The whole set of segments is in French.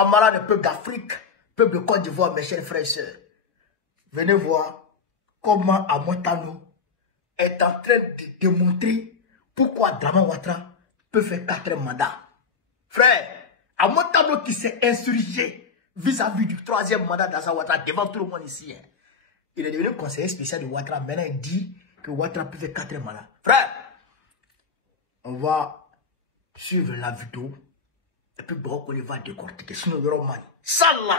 camarades, peuple d'Afrique, peuple de Côte d'Ivoire, mes chers frères et sœurs, venez voir comment Amontano est en train de démontrer pourquoi Draman Ouattara peut faire 4 mandats. Frère, Amontano qui s'est insurgé vis-à-vis du 3e mandat d'Alassane Ouattara devant tout le monde ici. Hein. Il est devenu conseiller spécial de Ouattara. Maintenant, il dit que Ouattara peut faire 4 mandats. Frère, on va suivre la vidéo. Et puis, bon, on va décortiquer. Sinon, il y aura mal. Ça là,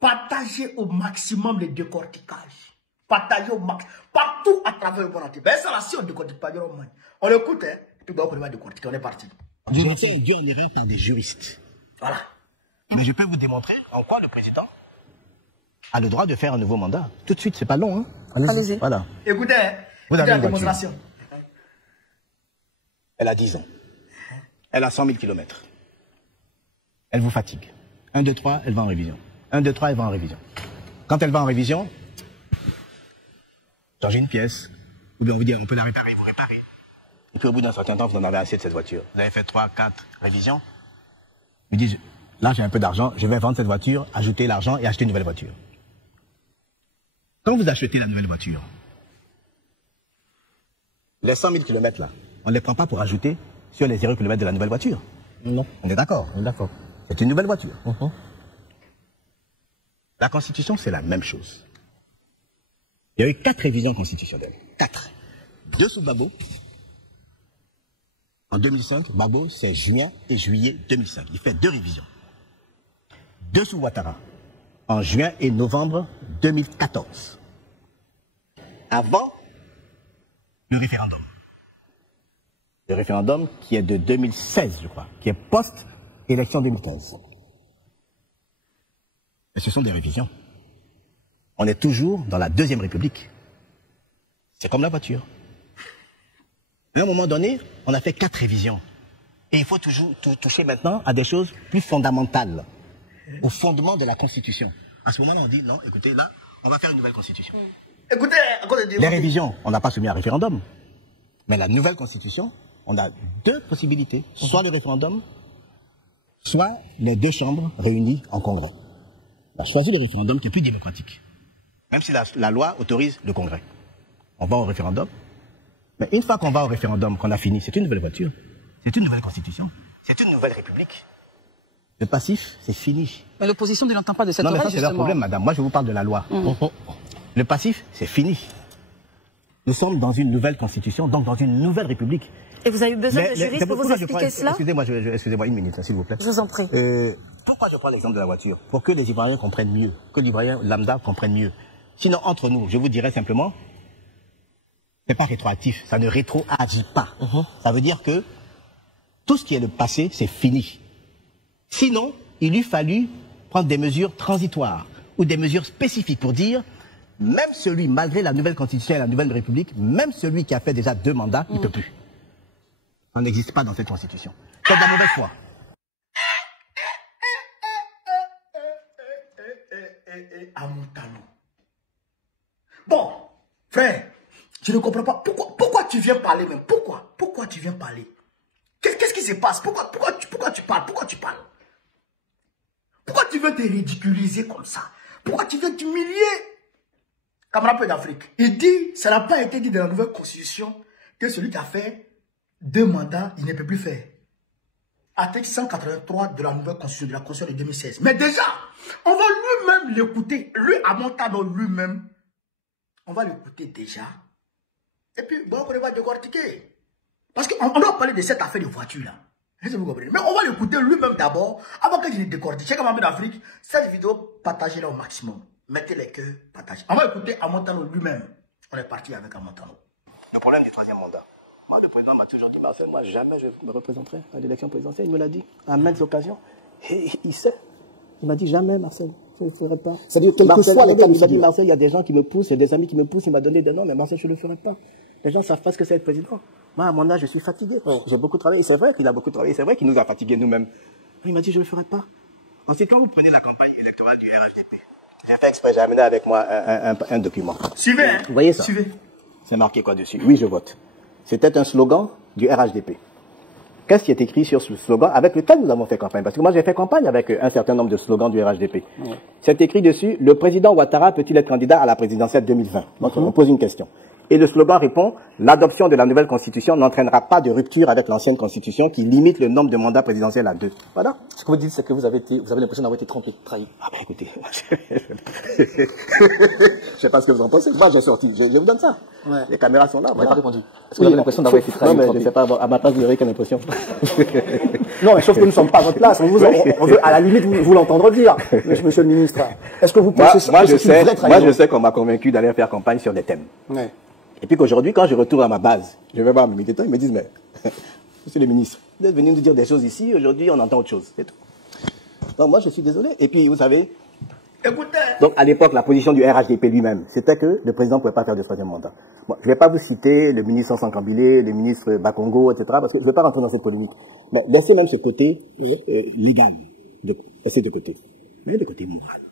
partagez au maximum les décortiquages. Partagez au max. Partout à travers le monde entier. Ben, ça là, si on ne décortique pas, il y aura mal. On l'écoute, hein. Et puis, bon, on va décortiquer. On est parti. Vous êtes induit en erreur par des juristes. Voilà. Mais je peux vous démontrer en quoi le président a le droit de faire un nouveau mandat. Tout de suite, c'est pas long, hein. Allez-y. Voilà. Écoutez, hein. Vous avez la une voiture. démonstration. Elle a 10 ans. Elle a 100 000 km. Elle vous fatigue. 1, 2, 3, elle va en révision. 1, 2, 3, elle va en révision. Quand elle va en révision, changez une pièce. Ou bien on vous dit, on peut la réparer, vous réparez. Et puis au bout d'un certain temps, vous en avez assez de cette voiture. Vous avez fait 3, 4 révisions. Vous dites, là j'ai un peu d'argent, je vais vendre cette voiture, ajouter l'argent et acheter une nouvelle voiture. Quand vous achetez la nouvelle voiture, les 100 000 km là, on ne les prend pas pour ajouter sur les 0 km de la nouvelle voiture. Non. On est d'accord? On est d'accord. C'est une nouvelle voiture. La Constitution, c'est la même chose. Il y a eu 4 révisions constitutionnelles. 4. 2 sous Gbagbo. En 2005, Gbagbo, c'est juin et juillet 2005. Il fait 2 révisions. 2 sous Ouattara. En juin et novembre 2014. Avant le référendum. Le référendum qui est de 2016, je crois, qui est post-élection 2015. Et ce sont des révisions. On est toujours dans la 2e République. C'est comme la voiture. À un moment donné, on a fait 4 révisions. Et il faut toujours toucher maintenant à des choses plus fondamentales, au fondement de la Constitution. À ce moment-là, on dit, non, écoutez, là, on va faire une nouvelle Constitution. Écoutez, les révisions, on n'a pas soumis à référendum. Mais la nouvelle Constitution, on a 2 possibilités. Soit le référendum, soit les 2 chambres réunies en congrès. On a choisi le référendum qui est plus démocratique. Même si la loi autorise le congrès. On va au référendum. Mais une fois qu'on va au référendum, qu'on a fini, c'est une nouvelle voiture. C'est une nouvelle constitution. C'est une nouvelle république. Le passif, c'est fini. Mais l'opposition ne l'entend pas de cette manière. oreille, Non, mais ça, c'est leur problème, madame. Moi, je vous parle de la loi. Le passif, c'est fini. Nous sommes dans une nouvelle constitution, donc dans une nouvelle république. Et vous avez eu besoin de juristes pour vous expliquer cela? Excusez-moi une minute, s'il vous plaît. Je vous en prie. Pourquoi je prends l'exemple de la voiture? Pour que les Ivoiriens comprennent mieux, que l'Ivoirien lambda comprenne mieux. Sinon, entre nous, je vous dirais simplement, c'est pas rétroactif, ça ne rétroagit pas. Ça veut dire que tout ce qui est le passé, c'est fini. Sinon, il eût fallu prendre des mesures transitoires ou des mesures spécifiques pour dire, même celui, malgré la nouvelle constitution et la nouvelle république, même celui qui a fait déjà 2 mandats, il ne peut plus. Ça n'existe pas dans cette constitution. C'est de la mauvaise foi. Amontano. Bon, frère, je ne comprends pas. Pourquoi tu viens parler même? Pourquoi tu viens parler? Qu'est-ce qui se passe? Pourquoi tu parles? Pourquoi tu parles? Pourquoi tu veux te ridiculiser comme ça? Pourquoi tu veux t'humilier? Camarade d'Afrique, il dit, ça n'a pas été dit dans la nouvelle constitution que celui qui a fait 2 mandats, il ne peut plus faire. Article 183 de la nouvelle constitution, de la constitution de 2016. Mais déjà, on va lui-même l'écouter. Lui, Amontano lui-même, on va l'écouter déjà. Et puis, bon, on va décortiquer. Parce qu'on doit parler de cette affaire de voiture là. Vous comprenez? Mais on va l'écouter lui-même d'abord, avant que je ne décortique. Chez Camarade d'Afrique, cette vidéo, partagez-la au maximum. Mettez les cœurs, partagez. On va écouter Amontano lui-même. On est parti avec Amontano. Le problème du 3e mandat. Moi, le président m'a toujours dit, Marcel, moi, jamais je me représenterai à l'élection présidentielle. Il me l'a dit à maintes occasions. Et il sait. Il m'a dit, jamais, Marcel, je ne le ferai pas. C'est-à-dire, quel que soit les cas, il m'a dit, Marcel, il y a des gens qui me poussent, il y a des amis qui me poussent, il m'a donné des noms, mais Marcel, je ne le ferai pas. Les gens ne savent pas ce que c'est être président. Moi, à mon âge, je suis fatigué. J'ai beaucoup travaillé. C'est vrai qu'il a beaucoup travaillé. C'est vrai qu'il nous a fatigués nous-mêmes. Il m'a dit, je ne le ferai pas. Ensuite, quand vous prenez la campagne électorale du RHDP, j'ai fait exprès, j'ai amené avec moi un document. Suivez, hein? Vous voyez ça? Suivez. C'est marqué quoi dessus? Oui, je vote. C'était un slogan du RHDP. qu'est-ce qui est écrit sur ce slogan avec lequel nous avons fait campagne? Parce que moi, j'ai fait campagne avec un certain nombre de slogans du RHDP. C'est écrit dessus, le président Ouattara peut-il être candidat à la présidentielle 2020? Donc, on pose une question. Et le slogan répond, l'adoption de la nouvelle constitution n'entraînera pas de rupture avec l'ancienne constitution qui limite le nombre de mandats présidentiels à 2. Voilà. Ce que vous dites, c'est que vous avez l'impression d'avoir été trompé, trahi. Ah ben écoutez, je sais pas ce que vous en pensez. Moi j'ai sorti, je vous donne ça. Ouais. Les caméras sont là. Vous n'avez pas répondu. Est-ce que vous avez l'impression d'avoir été trahi? Non mais je ne sais pas, à ma place vous aurez quelle impression? Non, sauf que nous ne sommes pas à votre place. On veut à la limite vous l'entendre dire, monsieur le ministre. Est-ce que vous pensez ça? Moi je sais qu'on m'a convaincu d'aller faire campagne sur des thèmes. Ouais. Et puis qu'aujourd'hui, quand je retourne à ma base, je vais voir mes militants, ils me disent, mais, monsieur le ministre, vous êtes venu nous dire des choses ici, aujourd'hui on entend autre chose. C'est tout. Donc moi je suis désolé. Et puis vous savez, écoutez. Donc à l'époque, la position du RHDP lui-même, c'était que le président ne pouvait pas faire de troisième mandat. Bon, je ne vais pas vous citer le ministre Sankambilé, le ministre Bakongo, etc., parce que je ne vais pas rentrer dans cette polémique. Mais laissez même ce côté légal, laissez de côté. Mais le côté moral.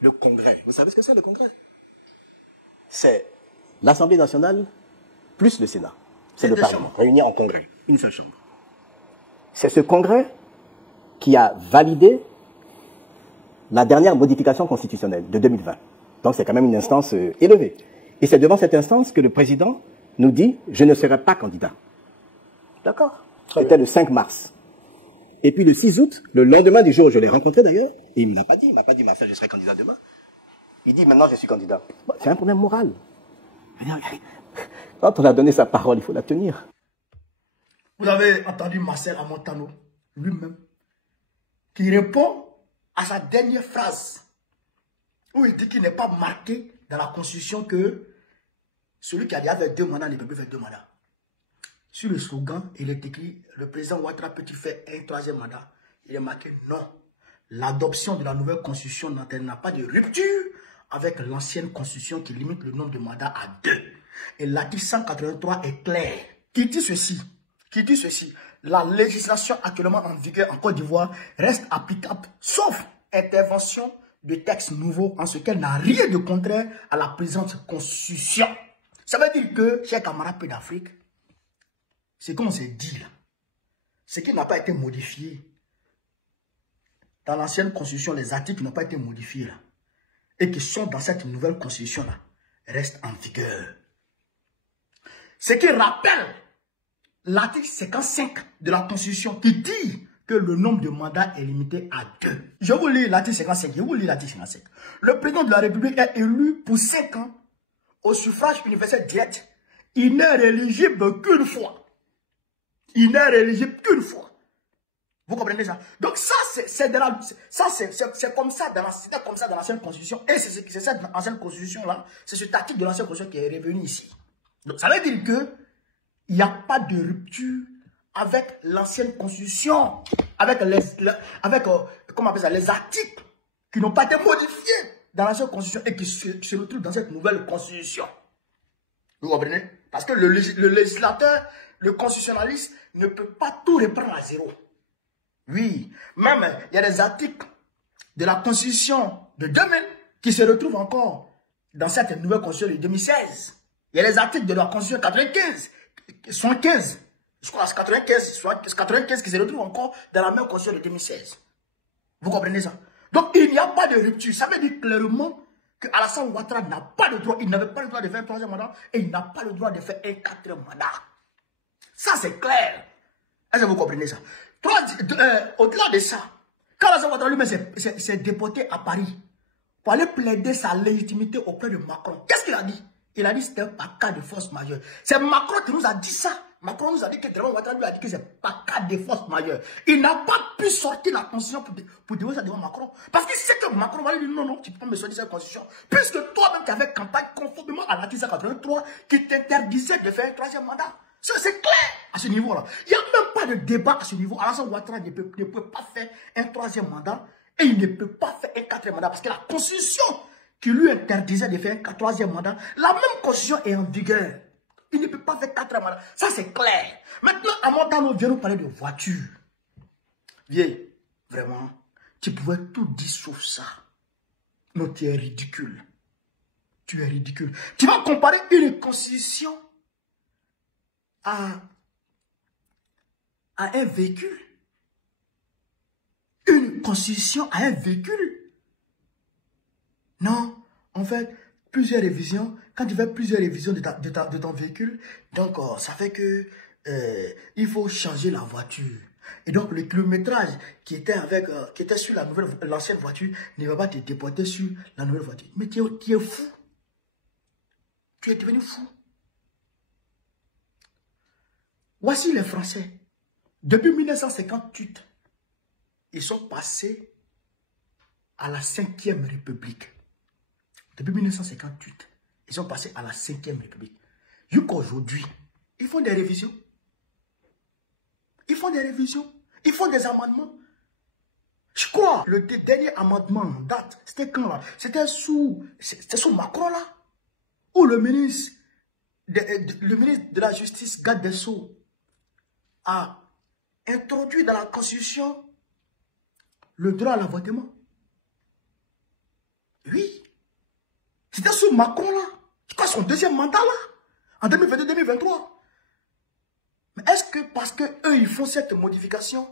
Le Congrès, vous savez ce que c'est le Congrès? C'est l'Assemblée nationale plus le Sénat. C'est le Parlement, réuni en congrès, une seule chambre. C'est ce congrès qui a validé la dernière modification constitutionnelle de 2020. Donc c'est quand même une instance élevée. Et c'est devant cette instance que le président nous dit « je ne serai pas candidat ». D'accord? C'était le 5 mars. Et puis le 6 août, le lendemain du jour où je l'ai rencontré d'ailleurs, et il ne me l'a pas dit, il ne m'a pas dit « Marcel, je serai candidat demain ». Il dit « maintenant je suis candidat ». Bon, c'est un problème moral. Quand on a donné sa parole, il faut la tenir. Vous avez entendu Marcel Amontano, lui-même, qui répond à sa dernière phrase, où il dit qu'il n'est pas marqué dans la Constitution que celui qui a déjà fait 2 mandats ne peut plus faire 2 mandats. Sur le slogan, il est écrit, le président Ouattara peut-il faire un 3e mandat? Il est marqué non. L'adoption de la nouvelle Constitution n'entraînera pas de rupture avec l'ancienne constitution qui limite le nombre de mandats à 2. Et l'article 183 est clair. Qui dit ceci, la législation actuellement en vigueur en Côte d'Ivoire reste applicable sauf intervention de textes nouveaux en ce qu'elle n'a rien de contraire à la présente constitution. Ça veut dire que, chers camarades peu d'Afrique, c'est comme on s'est dit là, ce qui n'a pas été modifié dans l'ancienne constitution, les articles qui n'ont pas été modifiés là, et qui sont dans cette nouvelle constitution-là, restent en vigueur. Ce qui rappelle l'article 55 de la constitution qui dit que le nombre de mandats est limité à 2. Je vous lis l'article 55, Le président de la République est élu pour 5 ans au suffrage universel direct. Il n'est éligible qu'une fois. Vous comprenez ça? Donc ça, c'est comme ça dans l'ancienne constitution. Et c'est cette ancienne constitution-là, c'est cet article de l'ancienne constitution qui est revenu ici. Donc ça veut dire que il n'y a pas de rupture avec l'ancienne constitution, avec comment on appelle ça, les articles qui n'ont pas été modifiés dans l'ancienne constitution et qui se retrouvent dans cette nouvelle constitution. Vous comprenez? Parce que le législateur, le constitutionnaliste ne peut pas tout reprendre à zéro. Oui, même il y a des articles de la Constitution de 2000 qui se retrouvent encore dans cette nouvelle Constitution de 2016. Il y a les articles de la Constitution 95, 75, je crois 95 qui se retrouvent encore dans la même Constitution de 2016. Vous comprenez ça? Donc il n'y a pas de rupture. Ça veut dire clairement que Alassane Ouattara n'a pas le droit, il n'avait pas le droit de faire un 3e mandat et il n'a pas le droit de faire un 4e mandat. Ça c'est clair. Est-ce que vous comprenez ça? Au-delà de ça, quand Alassane Ouattara lui-même s'est déporté à Paris pour aller plaider sa légitimité auprès de Macron, qu'est-ce qu'il a dit? Il a dit que c'était pas cas de force majeure. C'est Macron qui nous a dit ça. Macron nous a dit que Draman Ouattara lui a dit que c'est pas cas de force majeure. Il n'a pas pu sortir la constitution pour dévoiler ça devant Macron. Parce qu'il sait que Macron va lui dire non, tu peux pas me sortir cette constitution. Puisque toi-même tu avais campagne conformément à l'article 183 qui t'interdisait de faire un 3e mandat. C'est clair à ce niveau-là. Il n'y a même pas de débat à ce niveau. Alassane Ouattara ne peut pas faire un 3e mandat et il ne peut pas faire un 4e mandat parce que la constitution qui lui interdisait de faire un 3e mandat, la même constitution est en vigueur. Il ne peut pas faire 4 mandats. Ça, c'est clair. Maintenant, Amontano vient nous parler de voiture. Vieille, vraiment, tu pouvais tout dire sauf ça. Non, tu es ridicule. Tu es ridicule. Tu vas comparer une constitution à a un véhicule. Une constitution a un véhicule. Non, en fait, plusieurs révisions. Quand tu fais plusieurs révisions de ton véhicule, donc ça fait que il faut changer la voiture. Et donc le kilométrage qui était sur l'ancienne voiture ne va pas te déporter sur la nouvelle voiture. Mais tu es fou. Tu es devenu fou. Voici les Français. Depuis 1958, ils sont passés à la 5e République. Depuis 1958, ils sont passés à la 5e République. Jusqu'à aujourd'hui, ils font des révisions. Ils font des révisions. Ils font des amendements. Je crois, le dernier amendement date, c'était quand là? C'était sous Macron là. Où le ministre de la Justice, garde des Sceaux, a introduit dans la Constitution le droit à l'avortement. Oui. C'était sous Macron là. Je crois son deuxième mandat là. En 2022-2023. Mais est-ce que parce qu'eux ils font cette modification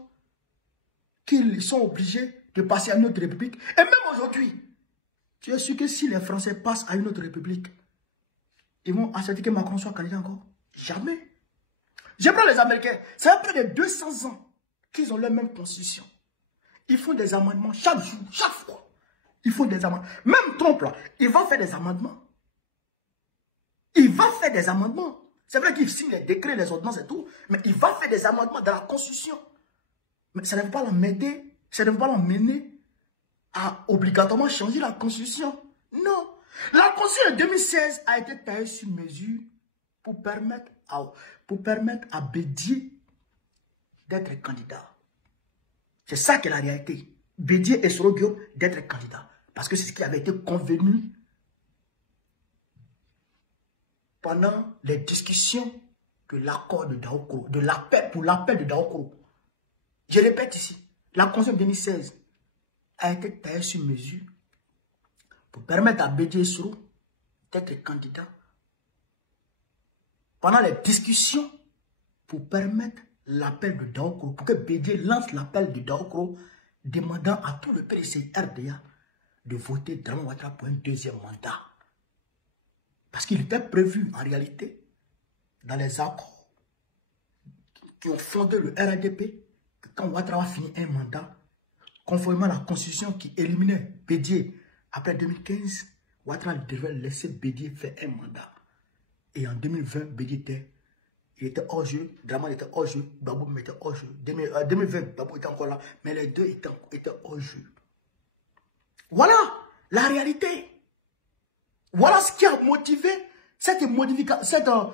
qu'ils sont obligés de passer à une autre république? Et même aujourd'hui, tu es sûr que si les Français passent à une autre république, ils vont accepter que Macron soit candidat encore? Jamais. Je prends les Américains. Ça fait près de 200 ans qu'ils ont leur même constitution. Ils font des amendements chaque jour, chaque fois. Ils font des amendements. Même Trump, là, il va faire des amendements. Il va faire des amendements. C'est vrai qu'il signe les décrets, les ordonnances et tout, mais il va faire des amendements dans la Constitution. Mais ça ne veut pas l'emmener, ça ne veut pas l'emmener à obligatoirement changer la Constitution. Non. La Constitution de 2016 a été taillée sur mesure pour permettre à Bédier d'être candidat. C'est ça qui est la réalité. Bédier et Soro Guillaume d'être candidat. Parce que c'est ce qui avait été convenu pendant les discussions de l'accord de Daokoro, pour l'appel de Daokoro. Je répète ici, la Constitution de 2016 a été taillée sur mesure pour permettre à Bédier et Soro d'être candidat. Pendant les discussions pour permettre l'appel de Daokoro, pour que Bédier lance l'appel de Daokoro, demandant à tout le PDC RDA de voter Dramane Ouattara pour un deuxième mandat. Parce qu'il était prévu en réalité dans les accords qui ont fondé le RADP que quand Ouattara va finir un mandat, conformément à la constitution qui éliminait Bédier après 2015, Ouattara devait laisser Bédier faire un mandat. Et en 2020, Bédier était hors jeu, Dramane était hors jeu, Babou était hors jeu. 2020, Babou était encore là, mais les deux étaient hors jeu. Voilà la réalité. Voilà ce qui a motivé cette modification,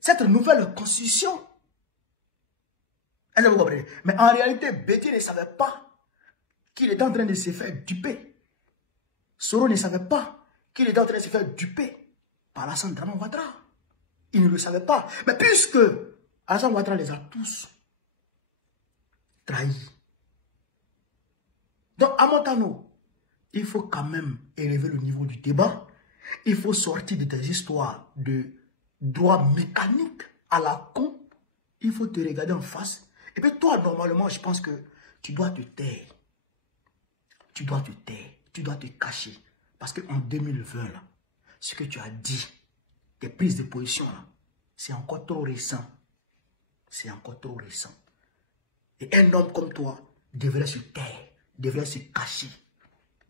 cette nouvelle constitution. Est-ce que vous comprenez? Mais en réalité, Bédier ne savait pas qu'il était en train de se faire duper. Soro ne savait pas qu'il était en train de se faire duper par Alassane Dramane Ouattara. Il ne le savait pas. Mais puisque Alassane Ouattara les a tous trahis. Donc, à Montano, il faut quand même élever le niveau du débat. Il faut sortir de tes histoires de droit mécanique à la con. Il faut te regarder en face. Et puis toi, normalement, je pense que tu dois te taire. Tu dois te taire. Tu dois te cacher. Parce qu'en 2020, là, ce que tu as dit, tes prises de position, là, c'est encore trop récent. C'est encore trop récent. Et un homme comme toi devrait se taire, devrait se cacher,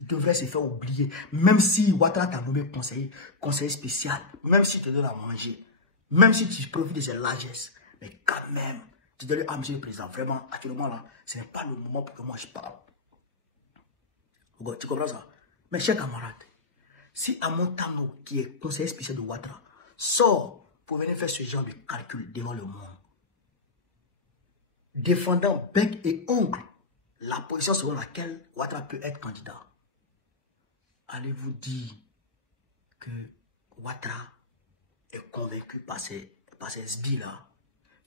devrait se faire oublier. Même si Ouattara t'a nommé conseiller spécial, même si tu te donnes à manger, même si tu profites de ses largesses, mais quand même, tu dois dire, ah, monsieur le président, vraiment, actuellement là, ce n'est pas le moment pour que moi je parle. Tu comprends ça? Mes chers camarades, si Amon Tano, qui est conseiller spécial de Ouattara, sort pour venir faire ce genre de calcul devant le monde, défendant bec et ongle la position selon laquelle Ouattara peut être candidat, allez-vous dire que Ouattara est convaincu par ces sbires-là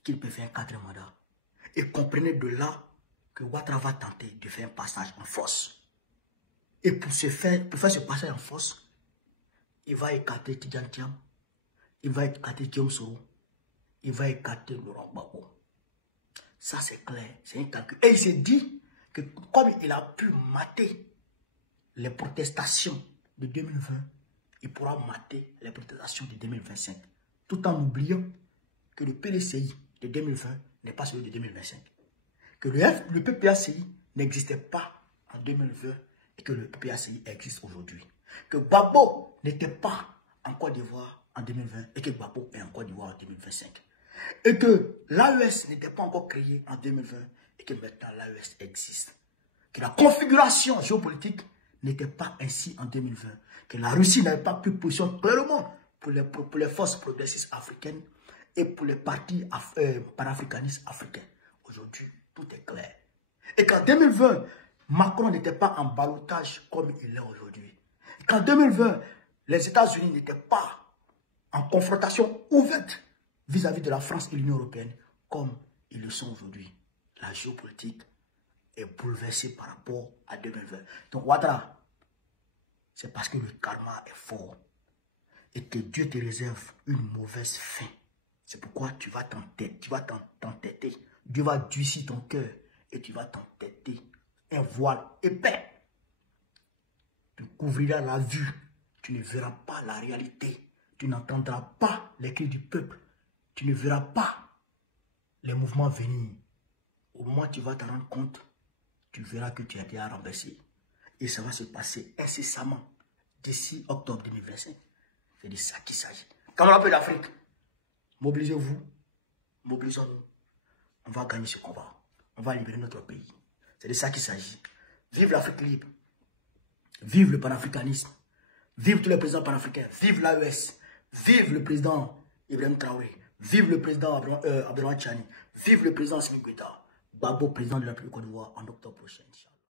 qu'il peut faire un 4e mandat? Et comprenez de là que Ouattara va tenter de faire un passage en force. Et pour faire ce passage en force, il va écarter Tidjane Thiam, il va écarter Guillaume Soro, il va écarter Laurent Gbagbo. Ça, c'est clair. C'est un calcul. Et il s'est dit que comme il a pu mater les protestations de 2020, il pourra mater les protestations de 2025. Tout en oubliant que le PDCI de 2020 n'est pas celui de 2025. Que le PPACI n'existait pas en 2020 et que le PPACI existe aujourd'hui. Que Gbagbo n'était pas en Côte d'Ivoire en 2020 et que Gbagbo est en Côte d'Ivoire en 2025. Et que l'AES n'était pas encore créé en 2020 et que maintenant l'AES existe. Que la configuration géopolitique n'était pas ainsi en 2020. Que la Russie n'avait pas pris position clairement pour les forces progressistes africaines et pour les partis panafricanistes africains. Aujourd'hui, tout est clair. Et qu'en 2020, Macron n'était pas en ballottage comme il est aujourd'hui. Qu'en 2020, les États-Unis n'étaient pas en confrontation ouverte vis-à-vis de la France et l'Union européenne comme ils le sont aujourd'hui. La géopolitique est bouleversée par rapport à 2020. Donc Ouattara, c'est parce que le karma est fort et que Dieu te réserve une mauvaise fin. C'est pourquoi tu vas t'entêter. Dieu va durcir ton cœur et tu vas t'entêter. Un voile épais. Tu couvriras la vue. Tu ne verras pas la réalité. Tu n'entendras pas les cris du peuple. Tu ne verras pas les mouvements venir. Au moment où tu vas te rendre compte, tu verras que tu as été renversé. Et ça va se passer incessamment d'ici octobre 2025. C'est de ça qu'il s'agit. Camarades d'Afrique, mobilisez-vous, mobilisons-nous. On va gagner ce combat. On va libérer notre pays. C'est de ça qu'il s'agit. Vive l'Afrique libre. Vive le panafricanisme. Vive tous les présidents panafricains. Vive l'AES. Vive le président Ibrahim Traoré. Vive le président Abdelrahman Chani. Vive le président Assimi Goïta. Gbagbo, président de la République de Côte d'Ivoire en octobre prochain.